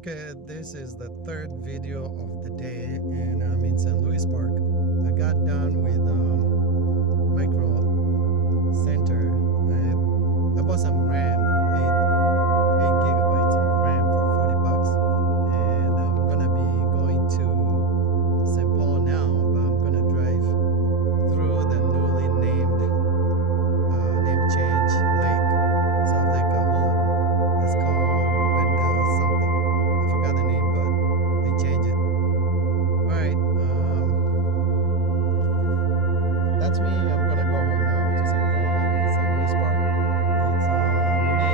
Okay, this is the third video of the day, and I'm in St. Louis Park. I got done with Micro Center. I bought some RAM, 8 gigabytes of RAM for $40, and I'm gonna be going to St. Paul now, but I'm gonna drive through the newly named name change lake. So Lake Calhoun. It's called something. I forgot the name, but they changed it. Alright, that's me. I'm gonna go home now to St. Paul. I'm in St. Louis Park. It's May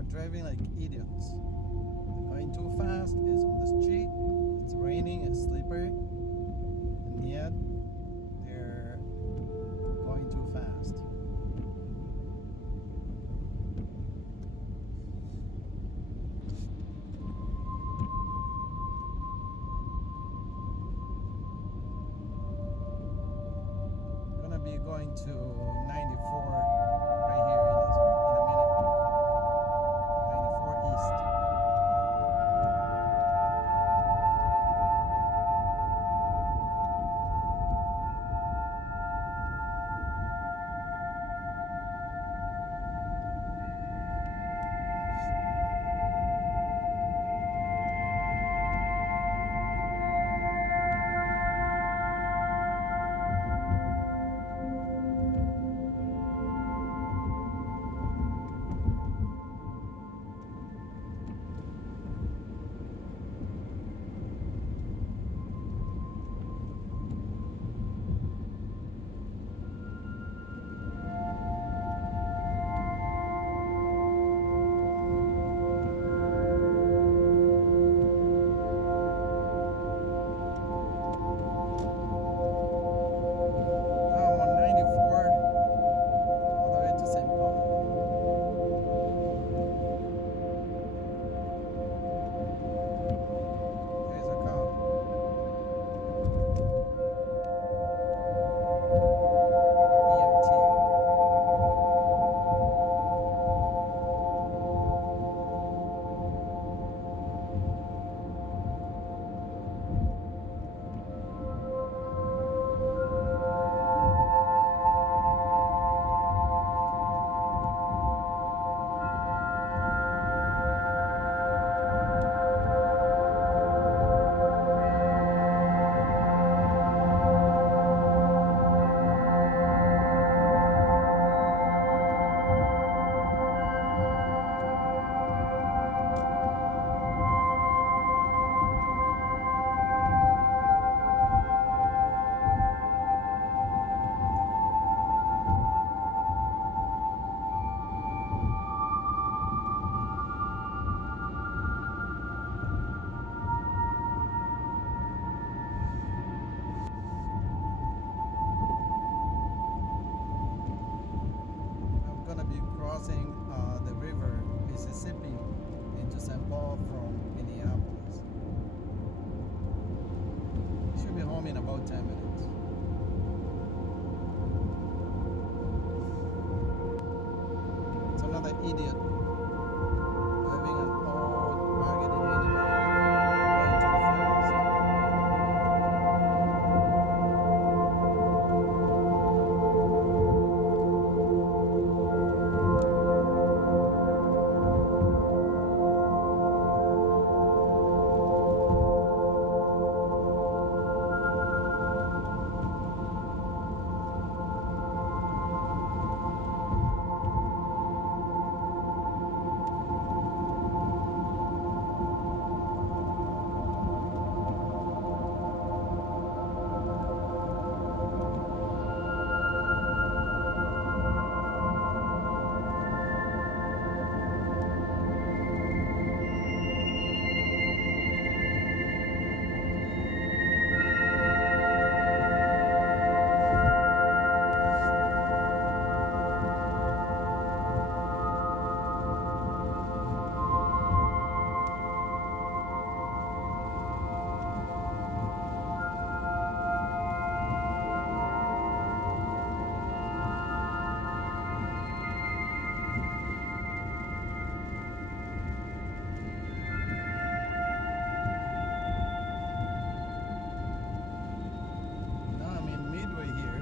are driving like idiots. They're going too fast. It's on the street. It's raining. It's slippery, and yet they're going too fast. Gonna be going to 94 right here in a minute. 94 east. I'm on 94 all the way to St. Paul. There's a cop. EMT. I'm gonna be crossing the river Mississippi into St. Paul from Minneapolis. Should be home in about 10 minutes. It's another idiot driving an old raggedy minivan going too fast. Now I'm in Midway here.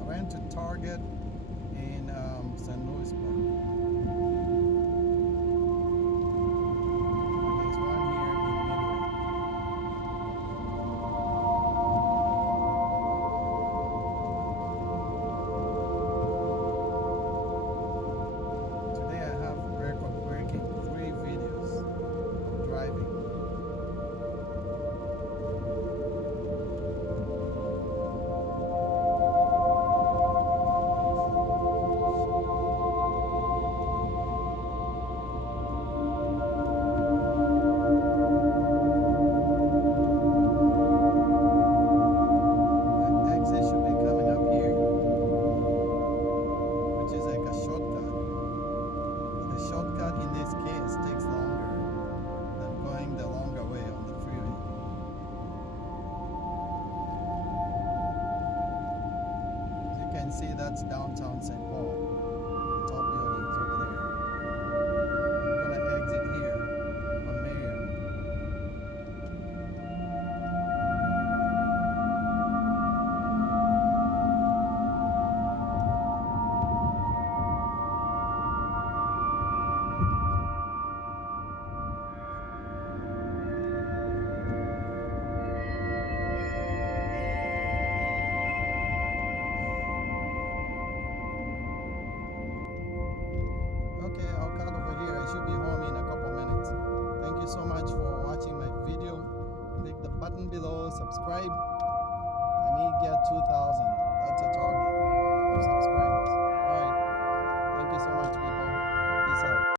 I went to Target in St. Louis Park. can see, that's downtown St. Paul. The top buildings over there. I'm gonna exit here on Marion. Okay, I'll cut over here. I should be home in a couple minutes. Thank you so much for watching my video. Click the button below, subscribe. I may get 2,000. That's a target of subscribers. Alright. Thank you so much, people. Peace out.